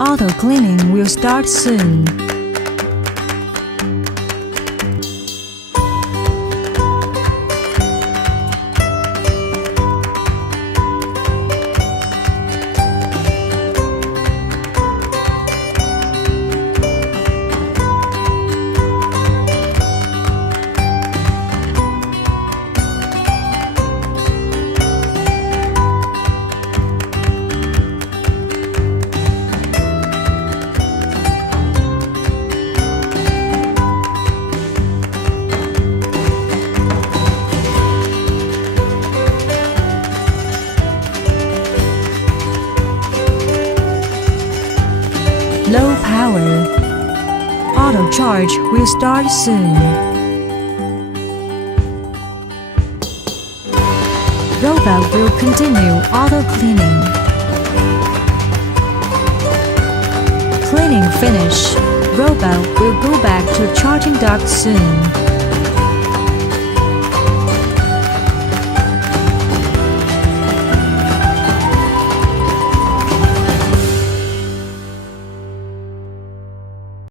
Auto cleaning will start soon. Low power. Auto charge will start soon. Robot will continue auto cleaning. Cleaning finish. Robot will go back to charging dock soon.